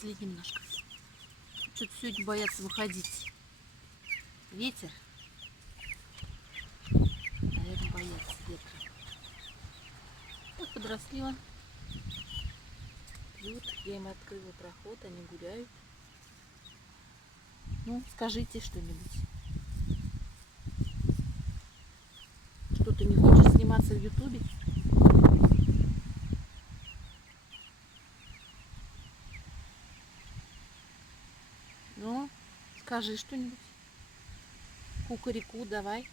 подросли немножко. Что-то сегодня боятся выходить. Ветер. Наверное, боятся ветра. Так подросли вон. Пьют. Я им открыла проход, они гуляют. Ну, скажите что-нибудь. Что, ты не хочешь сниматься в Ютубе? Ну, скажи что-нибудь. Кукареку давай.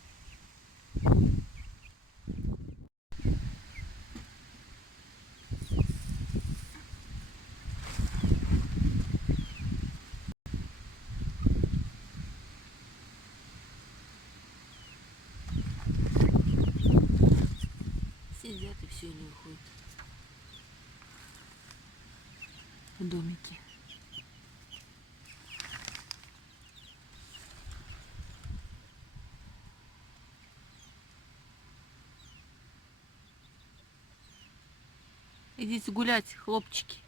Сидят и все, не уходят в домике. Идите гулять, хлопчики.